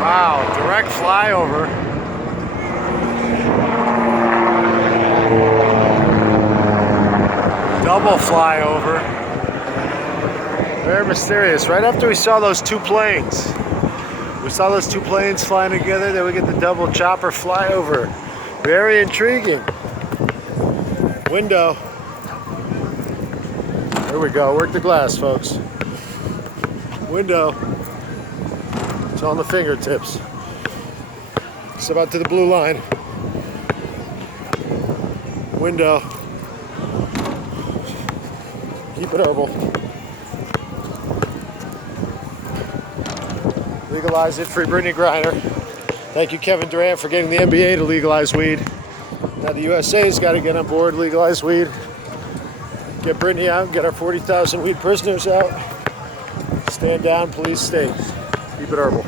Wow, direct flyover. Double flyover. Very mysterious. Right after we saw those two planes. We saw those two planes flying together, then we get the double chopper flyover. Very intriguing. Window. There we go. Work the glass, folks. Window. It's on the fingertips. It's about to the blue line. Window. Keep it herbal. Legalize it. Free Brittany Griner. Thank you, Kevin Durant, for getting the NBA to legalize weed. Now the USA's got to get on board, legalize weed. Get Brittany out, get our 40,000 weed prisoners out. Stand down, police state. Keep it herbal.